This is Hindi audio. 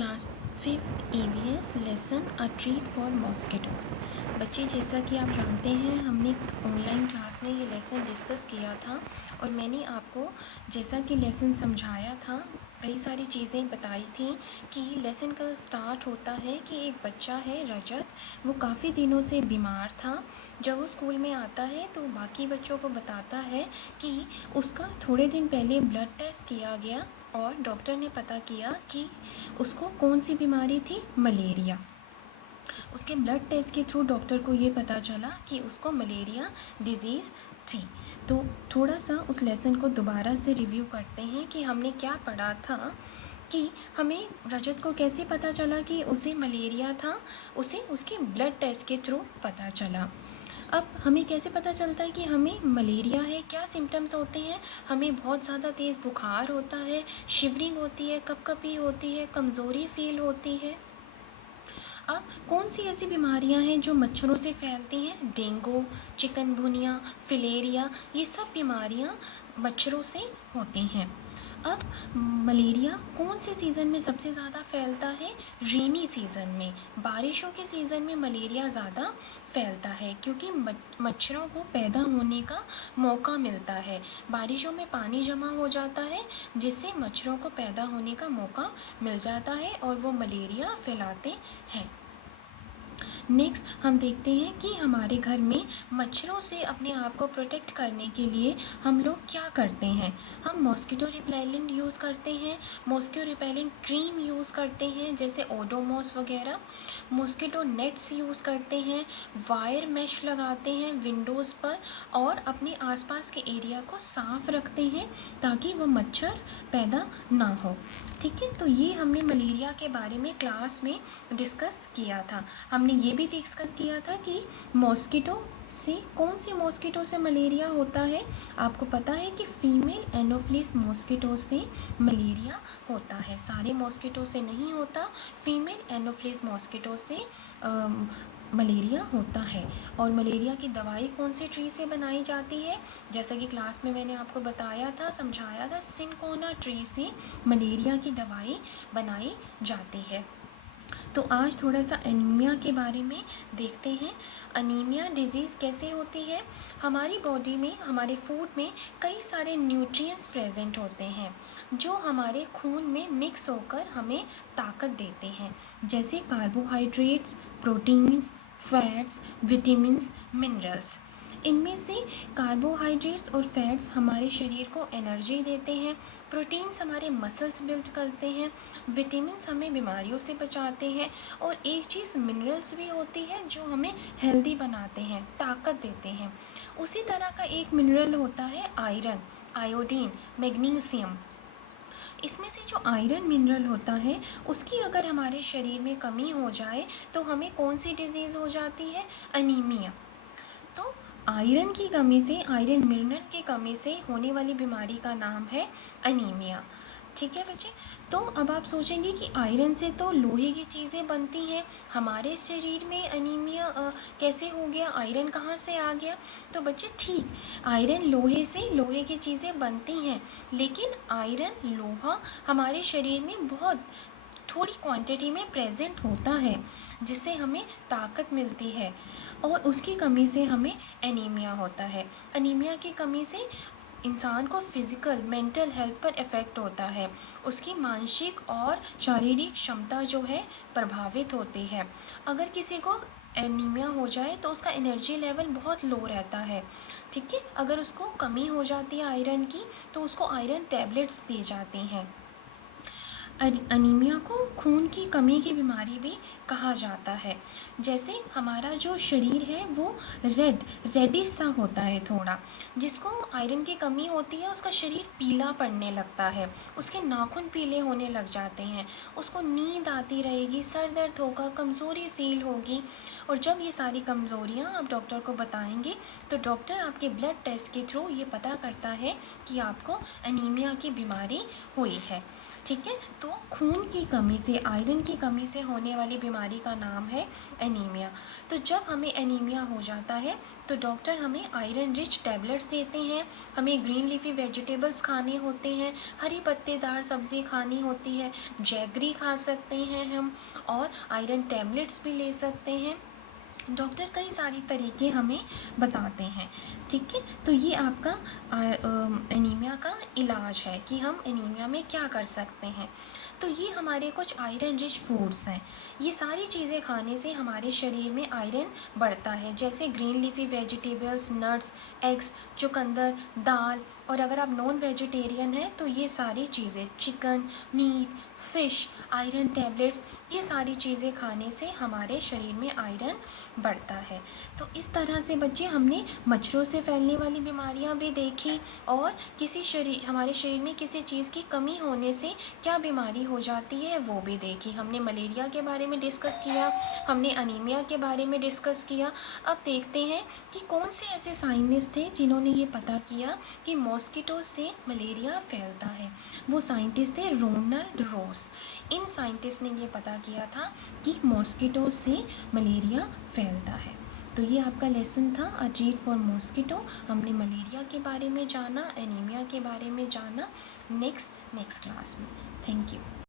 Class 5th EVS lesson a treat for mosquitoes. बच्चे, जैसा कि आप जानते हैं, हमने ऑनलाइन क्लास में ये लेसन डिस्कस किया था और मैंने आपको जैसा कि लेसन समझाया था, कई सारी चीज़ें बताई थी कि लेसन का स्टार्ट होता है कि एक बच्चा है रजत, वो काफ़ी दिनों से बीमार था। जब वो स्कूल में आता है तो बाकी बच्चों को बताता है कि उसका थोड़े दिन पहले ब्लड टेस्ट किया गया और डॉक्टर ने पता किया कि उसको कौन सी बीमारी थी, मलेरिया। उसके ब्लड टेस्ट के थ्रू डॉक्टर को ये पता चला कि उसको मलेरिया डिजीज़ थी। तो थोड़ा सा उस लेसन को दोबारा से रिव्यू करते हैं कि हमने क्या पढ़ा था, कि हमें रजत को कैसे पता चला कि उसे मलेरिया था। उसे उसके ब्लड टेस्ट के थ्रू पता चला। अब हमें कैसे पता चलता है कि हमें मलेरिया है, क्या सिम्टम्स होते हैं। हमें बहुत ज़्यादा तेज़ बुखार होता है, शिवरिंग होती है, कपकपी होती है, कमज़ोरी फील होती है। अब कौन सी ऐसी बीमारियां हैं जो मच्छरों से फैलती हैं? डेंगू, चिकनगुनिया, फिलेरिया, ये सब बीमारियां मच्छरों से होती हैं। अब मलेरिया कौन से सीज़न में सबसे ज़्यादा फैलता है? रेनी सीज़न में, बारिशों के सीज़न में मलेरिया ज़्यादा फैलता है, क्योंकि मच्छरों को पैदा होने का मौका मिलता है। बारिशों में पानी जमा हो जाता है, जिससे मच्छरों को पैदा होने का मौका मिल जाता है और वो मलेरिया फैलाते हैं। नेक्स्ट हम देखते हैं कि हमारे घर में मच्छरों से अपने आप को प्रोटेक्ट करने के लिए हम लोग क्या करते हैं। हम मॉस्किटो रिपेलेंट यूज़ करते हैं, मॉस्किटो रिपेलेंट क्रीम यूज़ करते हैं जैसे ओडोमॉस वगैरह, मॉस्किटो नेट्स यूज़ करते हैं, वायर मैश लगाते हैं विंडोज़ पर और अपने आसपास के एरिया को साफ़ रखते हैं ताकि वो मच्छर पैदा ना हो। ठीक है, तो ये हमने मलेरिया के बारे में क्लास में डिस्कस किया था। हमने ये भी डिस्कस किया था कि मॉस्किटो से, कौन सी मॉस्किटो से मलेरिया होता है। आपको पता है कि फीमेल एनोफ्लिस मॉस्किटो से मलेरिया होता है, सारे मॉस्किटो से नहीं होता, फीमेल एनोफ्लिस मॉस्किटो से मलेरिया होता है। और मलेरिया की दवाई कौन सी ट्री से बनाई जाती है? जैसा कि क्लास में मैंने आपको बताया था, समझाया था, सिनकोना ट्री से मलेरिया की दवाई बनाई जाती है। तो आज थोड़ा सा एनीमिया के बारे में देखते हैं। एनीमिया डिजीज़ कैसे होती है? हमारी बॉडी में, हमारे फूड में कई सारे न्यूट्रिएंट्स प्रेजेंट होते हैं जो हमारे खून में मिक्स होकर हमें ताकत देते हैं, जैसे carbohydrates, proteins, fats, vitamins, minerals. इनमें से कार्बोहाइड्रेट्स और फैट्स हमारे शरीर को एनर्जी देते हैं, प्रोटीन्स हमारे मसल्स बिल्ड करते हैं, विटामिन्स हमें बीमारियों से बचाते हैं और एक चीज़ मिनरल्स भी होती है जो हमें हेल्दी बनाते हैं, ताकत देते हैं। उसी तरह का एक मिनरल होता है आयरन, आयोडीन, मैग्नीशियम। इसमें से जो आयरन मिनरल होता है, उसकी अगर हमारे शरीर में कमी हो जाए तो हमें कौन सी डिजीज़ हो जाती है? अनीमिया। तो आयरन की कमी से, आयरन मिनरल की कमी से होने वाली बीमारी का नाम है अनीमिया। ठीक है बच्चे, तो अब आप सोचेंगे कि आयरन से तो लोहे की चीज़ें बनती हैं, हमारे शरीर में अनीमिया कैसे हो गया, आयरन कहाँ से आ गया? तो बच्चे ठीक, आयरन लोहे से, लोहे की चीज़ें बनती हैं, लेकिन आयरन, लोहा हमारे शरीर में बहुत थोड़ी क्वांटिटी में प्रेजेंट होता है, जिससे हमें ताकत मिलती है और उसकी कमी से हमें एनीमिया होता है। एनीमिया की कमी से इंसान को फिज़िकल, मेंटल हेल्थ पर इफ़ेक्ट होता है, उसकी मानसिक और शारीरिक क्षमता जो है प्रभावित होती है। अगर किसी को एनीमिया हो जाए तो उसका एनर्जी लेवल बहुत लो रहता है। ठीक है, अगर उसको कमी हो जाती है आयरन की तो उसको आयरन टैबलेट्स दी जाती हैं। अनीमिया को खून की कमी की बीमारी भी कहा जाता है। जैसे हमारा जो शरीर है वो रेडिश सा होता है थोड़ा, जिसको आयरन की कमी होती है उसका शरीर पीला पड़ने लगता है, उसके नाखून पीले होने लग जाते हैं, उसको नींद आती रहेगी, सर दर्द होगा, कमज़ोरी फील होगी। और जब ये सारी कमज़ोरियाँ आप डॉक्टर को बताएंगे तो डॉक्टर आपके ब्लड टेस्ट के थ्रू ये पता करता है कि आपको अनीमिया की बीमारी हुई है। ठीक है। तो खून की कमी से, आयरन की कमी से होने वाली बीमारी का नाम है एनीमिया। तो जब हमें एनीमिया हो जाता है तो डॉक्टर हमें आयरन रिच टैबलेट्स देते हैं, हमें ग्रीन लीफी वेजिटेबल्स खाने होते हैं, हरी पत्तेदार सब्ज़ी खानी होती है, जैगरी खा सकते हैं हम, और आयरन टैबलेट्स भी ले सकते हैं। डॉक्टर कई सारी तरीके हमें बताते हैं। ठीक है। तो ये आपका एनीमिया का इलाज है कि हम एनीमिया में क्या कर सकते हैं। तो ये हमारे कुछ आयरन रिच फूड्स हैं। ये सारी चीज़ें खाने से हमारे शरीर में आयरन बढ़ता है, जैसे green leafy vegetables, nuts, eggs, चुकंदर, दाल। और अगर आप नॉन वेजिटेरियन हैं तो ये सारी चीज़ें, chicken, meat, fish, iron tablets, ये सारी चीज़ें खाने से हमारे शरीर में आयरन बढ़ता है। तो इस तरह से बच्चे हमने मच्छरों से फैलने वाली बीमारियां भी देखी, और हमारे शरीर में किसी चीज़ की कमी होने से क्या बीमारी हो जाती है वो भी देखी। हमने मलेरिया के बारे में डिस्कस किया, हमने अनीमिया के बारे में डिस्कस किया। अब देखते हैं कि कौन से ऐसे साइंटिस्ट थे जिन्होंने ये पता किया कि मॉस्किटो से मलेरिया फैलता है। वो साइंटिस्ट थे रोनाल्ड रोस। इन साइंटिस्ट ने ये पता किया था कि मॉस्किटो से मलेरिया फैलता है। तो ये आपका लेसन था अ ट्रीट फॉर मॉस्किटो। हमने मलेरिया के बारे में जाना, एनीमिया के बारे में जाना। नेक्स्ट क्लास में। Thank you.